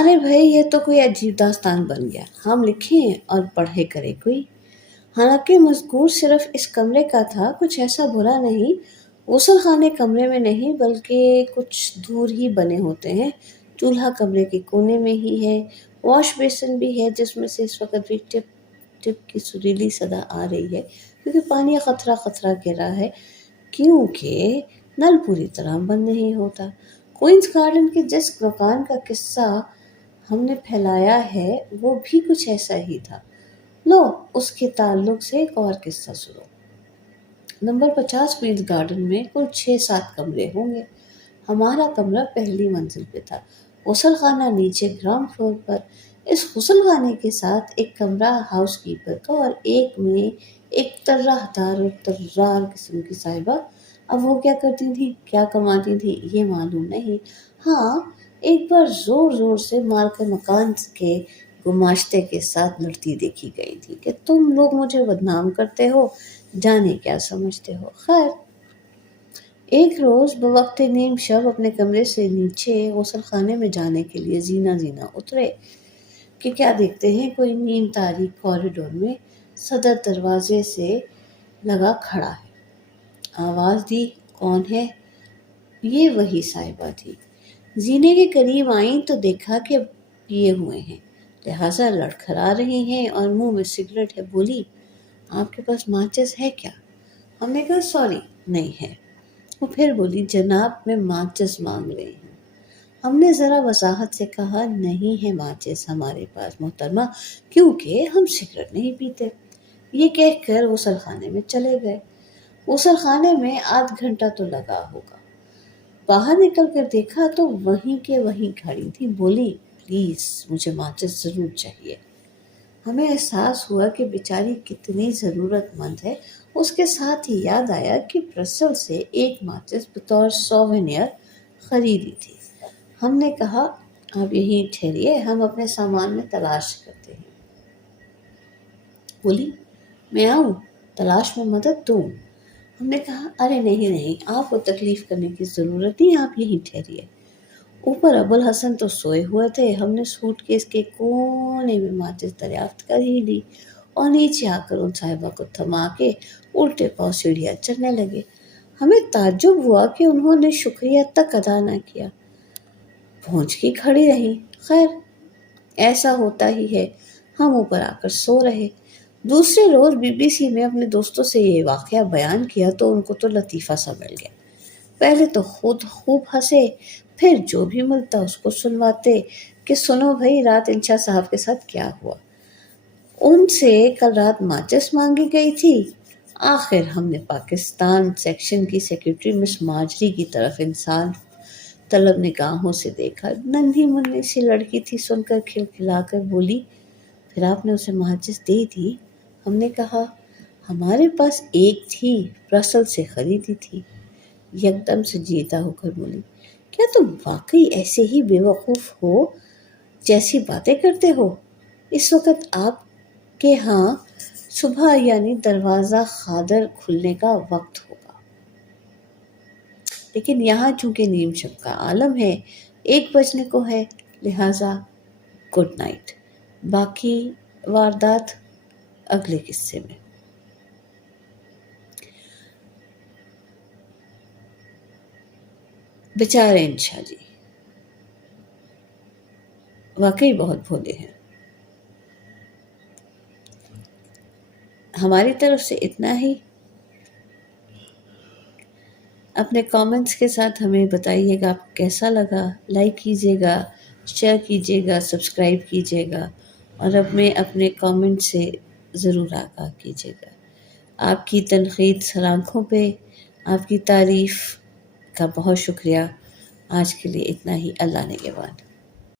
ارے بھائی یہ تو کوئی عجیب داستان بن گیا، ہم لکھیں اور پڑھے کرے کوئی۔ حالانکہ مذکور صرف اس کمرے کا تھا، کچھ ایسا برا نہیں۔ غسل خانے کمرے میں نہیں بلکہ کچھ دور ہی بنے ہوتے ہیں۔ چولہا کمرے کے کونے میں ہی ہے، واش بیسن بھی ہے جس میں سے اس وقت بھی ٹپ ٹپ کی سریلی صدا آ رہی ہے کیونکہ پانی قطرہ قطرہ گر رہا ہے، کیونکہ نل پوری طرح بند نہیں ہوتا۔ کوئنز گارڈن کے جس مکان کا قصہ ہم نے پھیلایا ہے وہ بھی کچھ ایسا ہی تھا۔ لو اس کے تعلق سے ایک اور قصہ سنو۔ نمبر 50 کوئنز گارڈن میں کل 6-7 کمرے ہوں گے۔ ہمارا کمرہ پہلی منزل پہ تھا، غسل خانہ نیچے گراؤنڈ فلور پر۔ اس غسل خانے کے ساتھ ایک کمرہ ہاؤس کیپر کا اور ایک میں ایک طرح دار اور طرار قسم کی صاحبہ۔ اب وہ کیا کرتی تھی، کیا کماتی تھی یہ معلوم نہیں۔ ہاں ایک بار زور زور سے مالک مکان کے گماشتے کے ساتھ لڑتی دیکھی گئی تھی کہ تم لوگ مجھے بدنام کرتے ہو، جانے کیا سمجھتے ہو۔ خیر ایک روز بوقت نیم شب اپنے کمرے سے نیچے غسل خانے میں جانے کے لیے زینا اترے کہ کیا دیکھتے ہیں کوئی نیم تاریک کوریڈور میں صدر دروازے سے لگا کھڑا ہے۔ آواز دی، کون ہے؟ یہ وہی صاحبہ تھی۔ زینے کے قریب آئیں تو دیکھا کہ پیے ہوئے ہیں، لہٰذا لڑکھڑا رہی ہیں اور منہ میں سگریٹ ہے۔ بولی، آپ کے پاس ماچس ہے کیا؟ ہم نے کہا سوری نہیں ہے۔ وہ پھر بولی، جناب میں ماچس مانگ رہی ہوں۔ ہم نے ذرا وضاحت سے کہا نہیں ہے ماچس ہمارے پاس محترمہ، کیونکہ ہم سگریٹ نہیں پیتے۔ یہ کہہ کر غسل خانے میں چلے گئے۔ غسل خانے میں آدھ گھنٹہ تو لگا ہوگا۔ باہر نکل کر دیکھا تو وہیں کے وہیں کھڑی تھی۔ بولی، پلیز مجھے ماچس ضرور چاہیے۔ ہمیں احساس ہوا کہ بیچاری کتنی ضرورت مند ہے۔ اس کے ساتھ ہی یاد آیا کہ برسل سے ایک ماچس بطور سووینیر خریدی تھی۔ ہم نے کہا آپ یہیں ٹھہریے، ہم اپنے سامان میں تلاش کرتے ہیں۔ بولی، میں آؤں تلاش میں مدد دوں؟ ہم نے کہا ارے نہیں، آپ کو تکلیف کرنے کی ضرورت نہیں، آپ یہیں ٹھہریے۔ اوپر ابوالحسن تو سوئے ہوئے تھے۔ ہم نے سوٹ کیس کے کونے میں ماچس دریافت کر ہی لی اور نیچے آ کر ان صاحبہ کو تھما کے الٹے پاؤں سیڑھیاں چڑھنے لگے۔ ہمیں تعجب ہوا کہ انہوں نے شکریہ تک ادا نہ کیا، پہنچ کی کھڑی رہیں۔ خیر ایسا ہوتا ہی ہے۔ ہم اوپر آ کر سو رہے۔ دوسرے روز BBC میں اپنے دوستوں سے یہ واقعہ بیان کیا تو ان کو تو لطیفہ سا مل گیا۔ پہلے تو خود خوب ہنسے، پھر جو بھی ملتا اس کو سنواتے کہ سنو بھائی رات انشا صاحب کے ساتھ کیا ہوا۔ ان سے کل رات ماچس مانگی گئی تھی۔ آخر ہم نے پاکستان سیکشن کی سیکرٹری مس مارجری کی طرف انسان طلب نگاہوں سے دیکھا۔ ننھی منھی سی لڑکی تھی، سن کر کھلکھلا کر بولی، پھر آپ نے اسے ماچس دے دی؟ ہم نے کہا ہمارے پاس ایک تھی، برسل سے خریدی تھی۔ یکدم سے جیتا ہو کر بولی، کیا تم واقعی ایسے ہی بے وقوف ہو جیسی باتیں کرتے ہو؟ اس وقت آپ کے ہاں صبح یعنی دروازہ خادر کھلنے کا وقت ہوگا، لیکن یہاں چونکہ نیم شب کا عالم ہے، 1 بجنے کو ہے، لہٰذا گڈ نائٹ۔ باقی واردات اگلے قصے میں۔ بیچارے انشا جی واقعی بہت بھولے ہیں۔ ہماری طرف سے اتنا ہی۔ اپنے کامنٹس کے ساتھ ہمیں بتائیے گا آپ کیسا لگا، لائک کیجیے گا، شیئر کیجیے گا، سبسکرائب کیجیے گا اور اپنے کامنٹ سے ضرور آگاہ کیجیے گا۔ آپ کی تنقید سرآنکھوں پہ، آپ کی تعریف کا بہت شکریہ۔ آج کے لیے اتنا ہی، اللہ نگہبان۔